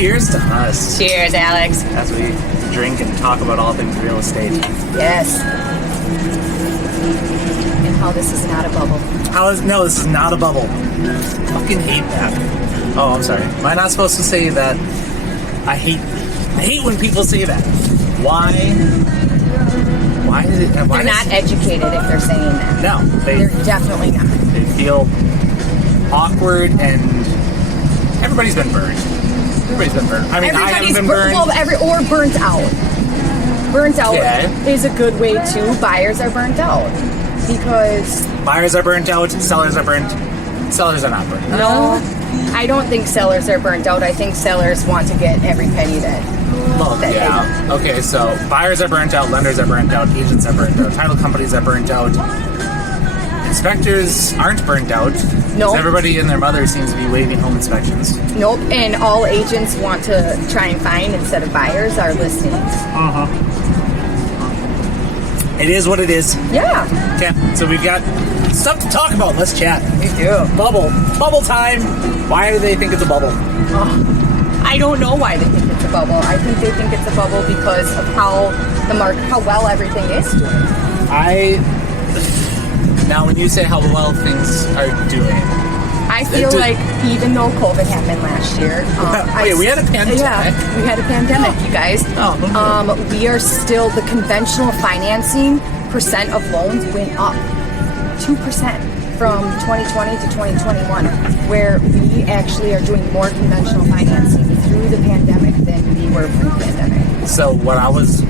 cheers to us. Cheers, Alex. As we drink and talk about all things real estate. Yes. And how this is not a bubble. No, this is not a bubble. Fucking hate that. Oh, I'm sorry. Am I not supposed to say that? I hate when people say that. Why is it? They're not educated if they're saying that. No, They're definitely not. They feel awkward, and everybody's been burned. Everybody's been burned. I mean, I haven't been burned. Or burnt out. Burnt out is a good way too. Buyers are burnt out because buyers are burnt out. Sellers are burnt. Sellers are not burnt. No, I don't think sellers are burnt out. I think sellers want to get every penny that. Okay, so buyers are burnt out, lenders are burnt out, agents are burnt out, title companies are burnt out. Inspectors aren't burnt out. No. Everybody and their mother seems to be waiving home inspections. Nope. And all agents want to try and find instead of buyers are listings. It is what it is. Yeah. Okay, so we've got stuff to talk about. Let's chat. We do. Bubble time. Why do they think it's a bubble? I don't know why they think it's a bubble. I think they think it's a bubble because of how the market, how well everything is doing. Now, when you say how well things are doing, I feel like even though COVID happened last year, wait, we had a pandemic. Yeah, we had a pandemic, you guys. We are still the conventional financing percent of loans went up 2%. From 2020 to 2021, where we actually are doing more conventional financing through the pandemic than we were pre-pandemic. So what I was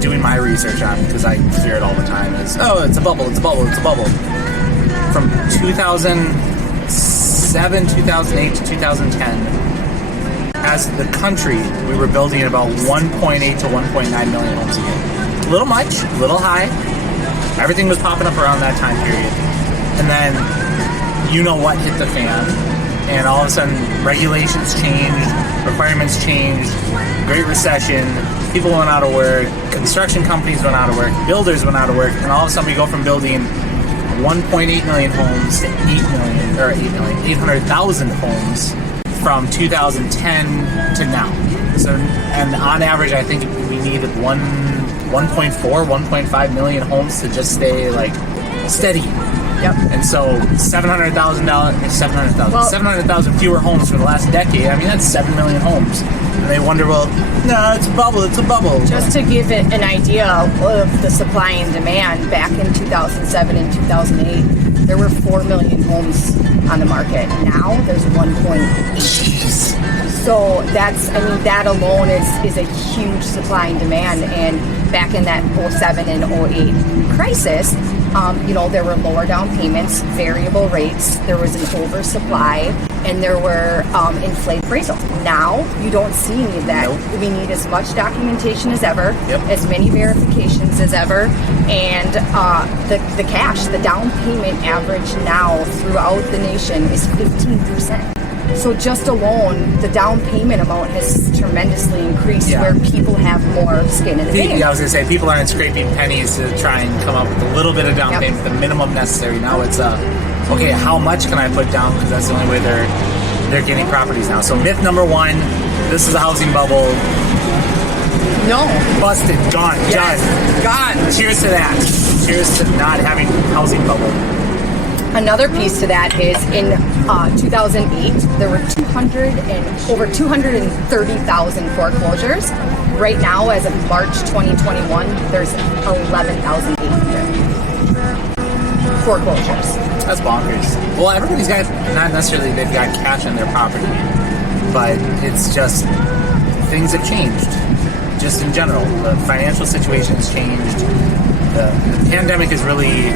doing my research on, because I hear it all the time, is, it's a bubble, it's a bubble, it's a bubble. From 2007, 2008 to 2010, as the country, we were building about 1.8 to 1.9 million homes a year. A little much, a little high. Everything was popping up around that time period. And then, you know what hit the fan, and all of a sudden, regulations changed, requirements changed, Great Recession, people went out of work, construction companies went out of work, builders went out of work, and all of a sudden we go from building 1.8 million homes to 800,000 homes from 2010 to now. So, and on average, I think we needed 1.5 million homes to just stay like steady. Yep. And so 700,000 fewer homes for the last decade. I mean, that's 7 million homes. And they wonder, well, no, it's a bubble, it's a bubble. Just to give it an idea of the supply and demand, back in 2007 and 2008, there were 4 million homes on the market. Now there's 1.8. Jeez. So that alone is a huge supply and demand. And back in that 07 and 08 crisis, there were lower down payments, variable rates, there was an oversupply, and there were inflated appraisals. Now, you don't see any of that. Nope. We need as much documentation as ever, as many verifications as ever, and the cash, the down payment average now throughout the nation is 15%. So just alone, the down payment amount has tremendously increased where people have more skin in the game. Yeah, I was going to say, people aren't scraping pennies to try and come up with a little bit of down payment, the minimum necessary. Now it's, okay, how much can I put down? Because that's the only way they're getting properties now. So myth number one, this is a housing bubble. No. Busted, gone, done. Gone. Cheers to that. Cheers to not having a housing bubble. Another piece to that is in 2008, there were over 230,000 foreclosures. Right now, as of March 2021, there's 11,800 foreclosures. That's bonkers. Well, everybody's got, not necessarily they've got cash on their property, but it's just, things have changed. Just in general, the financial situation has changed. The pandemic has really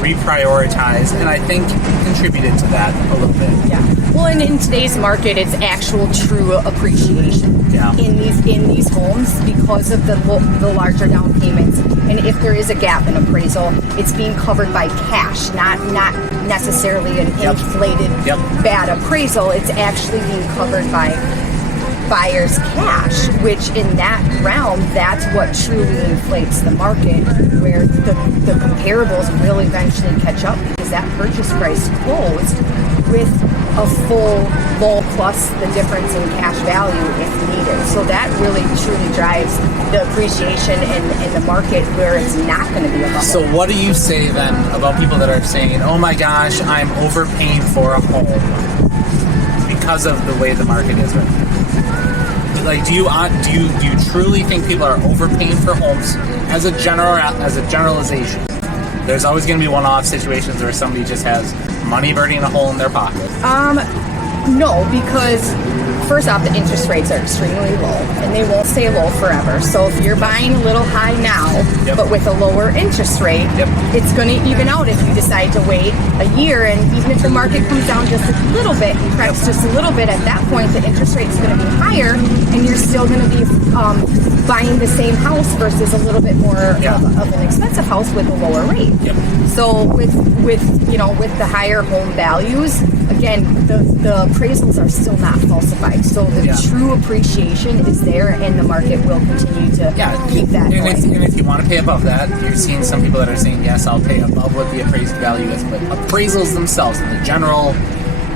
reprioritized, and I think contributed to that a little bit. Yeah. Well, and in today's market, it's actual true appreciation in these homes because of the larger down payments. And if there is a gap in appraisal, it's being covered by cash, not necessarily an inflated bad appraisal. It's actually being covered by buyer's cash, which in that realm, that's what truly inflates the market, where the comparables will eventually catch up because that purchase price closed with a full loan plus the difference in cash value if needed. So that really truly drives the appreciation in the market where it's not going to be a bubble. So what do you say then about people that are saying, oh my gosh, I'm overpaying for a home because of the way the market is right now? Like, do you truly think people are overpaying for homes as a generalization? There's always going to be one-off situations where somebody just has money burning a hole in their pocket. No, because first off, the interest rates are extremely low, and they won't stay low forever. So if you're buying a little high now, Yep. but with a lower interest rate, Yep. it's going to even out if you decide to wait a year. And even if the market comes down just a little bit and corrects just a little bit, at that point, the interest rate is going to be higher, and you're still going to be buying the same house versus a little bit more Yeah. of an expensive house with a lower rate. Yep. So with the higher home values, again, the appraisals are still not falsified. So the Yeah. true appreciation is there, and the market will continue to keep that and going. if you want to pay above that, you're seeing some people that are saying, yes, I'll pay above what the appraised value is. But appraisals themselves, in the general,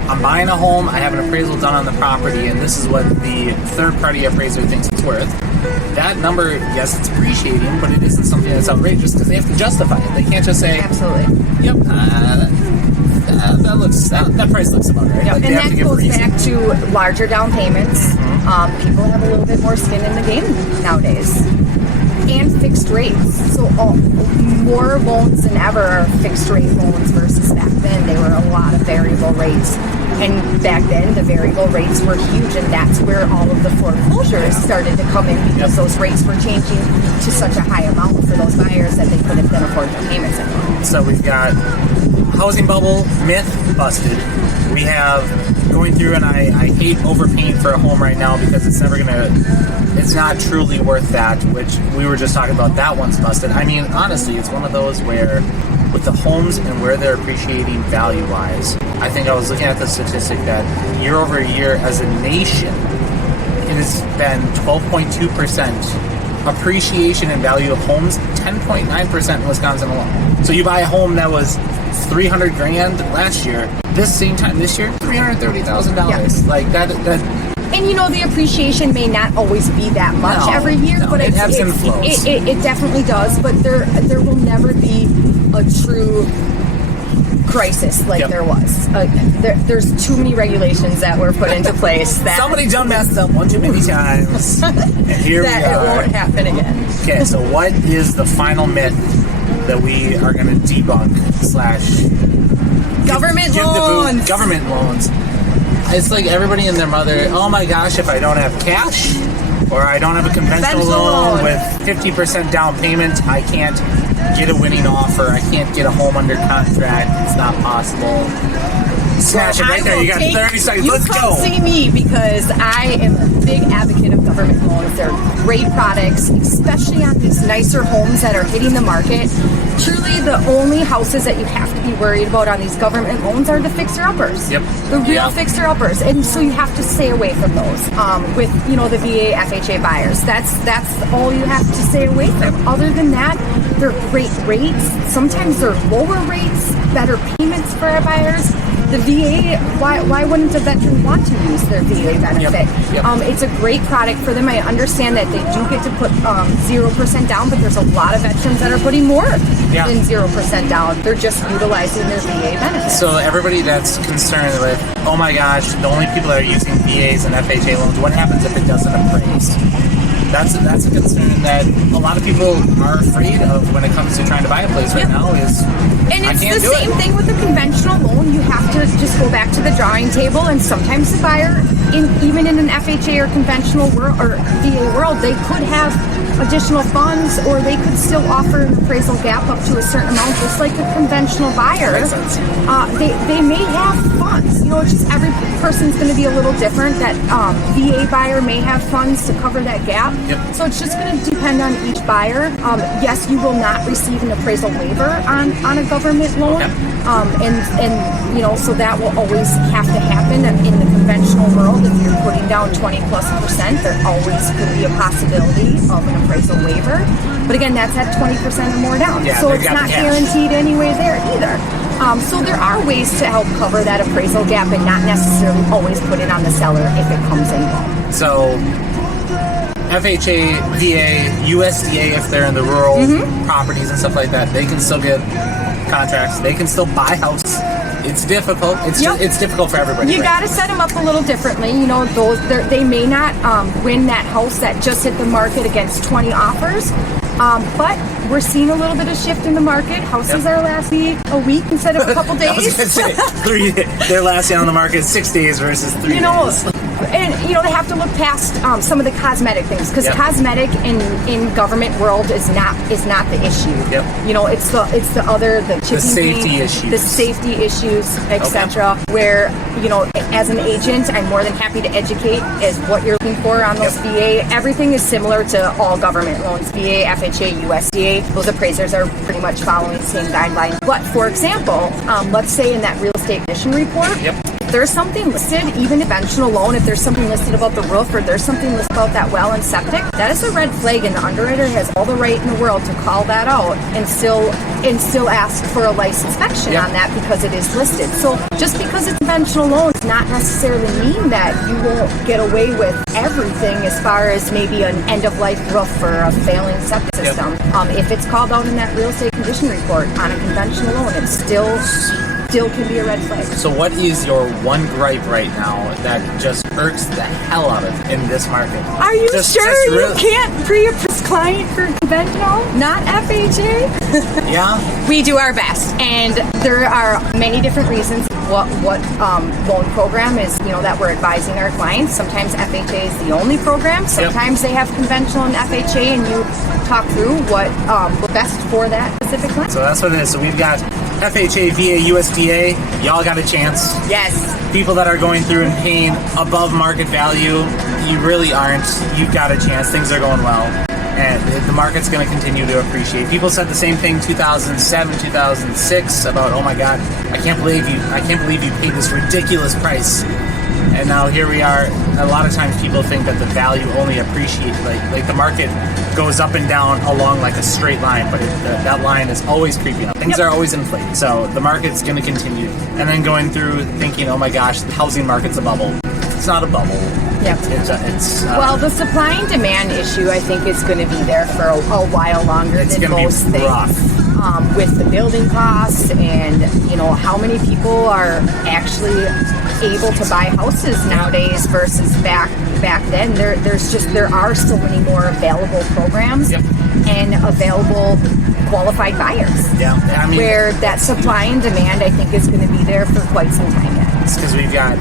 I'm buying a home, I have an appraisal done on the property, and this is what the third-party appraiser thinks it's worth. That number, yes, it's appreciating, but it isn't something that's outrageous because they have to justify it. They can't just say, Absolutely. yep, that price looks about right. Yep. Like, they And have to that give a goes reason. back to larger down payments. People have a little bit more skin in the game nowadays. And fixed rates. So more loans than ever are fixed rate loans versus back then. They were a lot of variable rates. And back then, the variable rates were huge, and that's where all of the foreclosures started to come in because those rates were changing to such a high amount for those buyers that they couldn't then afford their payments anymore. So we've got housing bubble myth busted. We have going through, and I hate overpaying for a home right now because it's not truly worth that, which we were just talking about. That one's busted. I mean, honestly, it's one of those where with the homes and where they're appreciating value-wise, I think I was looking at the statistic that year over year as a nation, it has been 12.2% appreciation in value of homes, 10.9% in Wisconsin alone. So you buy a home that was $300,000 last year, this same time this year, $330,000. Yeah. Like that. And the appreciation may not always be that much No, every year, no, but it ebbs and flows. It definitely does. But there will never be a true crisis like Yep. there was. There's too many regulations that were put into place that Somebody done messed up one too many times, and here we that it are. won't happen again. Okay, so what is the final myth that we are going to debunk / Government give the boot? loans. Government loans. It's like everybody and their mother, oh my gosh, if I don't have cash or I don't have a conventional loan with 50% down payment, I can't get a winning offer. I can't get a home under contract. It's not possible. Smash it right there. You got 30 seconds. Let's come go. see me because I am a big advocate of government loans. They're great products, especially on these nicer homes that are hitting the market. Truly, the only houses that you have to be worried about on these government loans are the fixer-uppers. Yep. The real Yeah. fixer-uppers. And so you have to stay away from those with, the VA, FHA buyers. That's all you have to stay away from. Other than that, they're great rates. Sometimes they're lower rates, better payments for our buyers. The VA, why wouldn't a veteran want to use their VA benefit? Yep. It's a great product for them. I understand that they do get to put 0% down, but there's a lot of veterans that are putting more than 0% down. They're just utilizing their VA benefits. So everybody that's concerned with, oh my gosh, the only people that are using VAs and FHA loans, what happens if it doesn't appraise? That's a concern that a lot of people are afraid of when it comes to trying to buy a place right now is, And I it's can't the do same it. thing with the conventional loan. You have to just go back to the drawing table, and sometimes the buyer, even in an FHA or conventional world or VA world, they could have additional funds, or they could still offer an appraisal gap up to a certain amount, just like a conventional buyer. Makes sense. They may have funds. It's just every person's going to be a little different. That VA buyer may have funds to cover that gap. Yep. So it's just going to depend on each buyer. Yes, you will not receive an appraisal waiver on a government loan. Okay. So that will always have to happen in the conventional world. If you're putting down 20+%, there always could be a possibility of an appraisal waiver. But again, that's at 20% or more down. Yeah, So they've it's got the not cash. guaranteed anyway there either. So there are ways to help cover that appraisal gap and not necessarily always put it on the seller if it comes in low. So FHA, VA, USDA, if they're in the rural properties and stuff like that, they can still get contracts. They can still buy house. It's difficult. It's difficult for everybody. You got to set them up a little differently. You know, they may not win that house that just hit the market against 20 offers. But we're seeing a little bit of shift in the market. Houses are lasting a week instead of a couple days. I was going to say, they're lasting on the market 6 days versus 3 days. And they have to look past some of the cosmetic things, because cosmetic in government world is not the issue. Yep. It's the chipping safety issues, the safety issues, etc. Where as an agent, I'm more than happy to educate as what you're looking for on those VA. Everything is similar to all government loans, VA, FHA, USDA. Those appraisers are pretty much following the same guidelines. But for example, let's say in that real estate condition report. There's something listed, even a conventional loan, if there's something listed about the roof or there's something listed about that well and septic, that is a red flag, and the underwriter has all the right in the world to call that out and still ask for a license inspection on that because it is listed. So just because it's a conventional loan does not necessarily mean that you won't get away with everything as far as maybe an end-of-life roof or a failing septic system. If it's called out in that real estate condition report on a conventional loan, it still can be a red flag. So what is your one gripe right now that just irks the hell out of in this market? Are you sure you can't pre-appraise client for conventional, not FHA? Yeah. We do our best, and there are many different reasons what loan program is that we're advising our clients. Sometimes FHA is the only program. Sometimes they have conventional and FHA, and you talk through what best for that specific client. So that's what it is. So we've got FHA, VA, USDA. Y'all got a chance. Yes. People that are going through and paying above market value, you really aren't. You've got a chance. Things are going well. And the market's going to continue to appreciate. People said the same thing 2007, 2006 about, oh my God, I can't believe you paid this ridiculous price. And now here we are. A lot of times people think that the value only appreciates, like the market goes up and down along like a straight line, but that line is always creeping up. Things are always inflated. So the market's going to continue. And then going through thinking, oh my gosh, the housing market's a bubble. It's not a bubble. Yep. Well, the supply and demand issue, I think, is going to be there for a while longer than most things. Rough. With the building costs and how many people are actually able to buy houses nowadays versus back then. There are so many more available programs and available qualified buyers. Yeah, I mean, where that supply and demand, I think, is going to be there for quite some time yet. It's because we've got,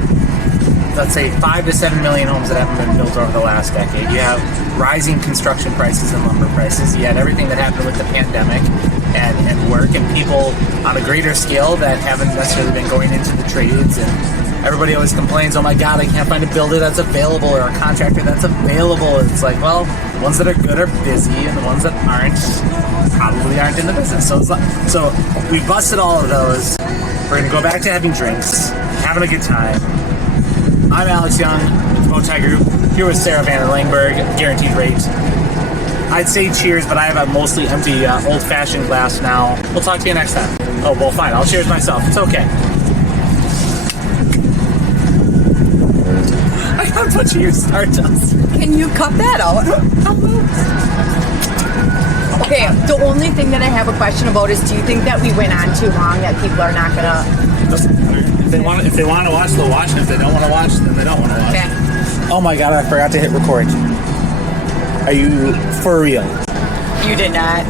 let's say, 5 to 7 million homes that haven't been built over the last decade. You have rising construction prices and lumber prices. You had everything that happened with the pandemic and work, and people on a greater scale that haven't necessarily been going into the trades. And everybody always complains, oh my God, I can't find a builder that's available or a contractor that's available. It's like, well, the ones that are good are busy, and the ones that aren't probably aren't in the business. So we busted all of those. We're going to go back to having drinks, having a good time. I'm Alex Young with Bowtie Group, here with Sarah Van Langberg, Guaranteed Rate. I'd say cheers, but I have a mostly empty old-fashioned glass now. We'll talk to you next time. Oh, well, fine. I'll cheers myself. It's okay. I got a bunch of your Stardust. Can you cut that out? Okay, the only thing that I have a question about is, do you think that we went on too long, that people are not going to... If they want to watch, they'll watch, and if they don't want to watch, then they don't want to watch. Okay. Oh my God, I forgot to hit record. Are you for real? You did not.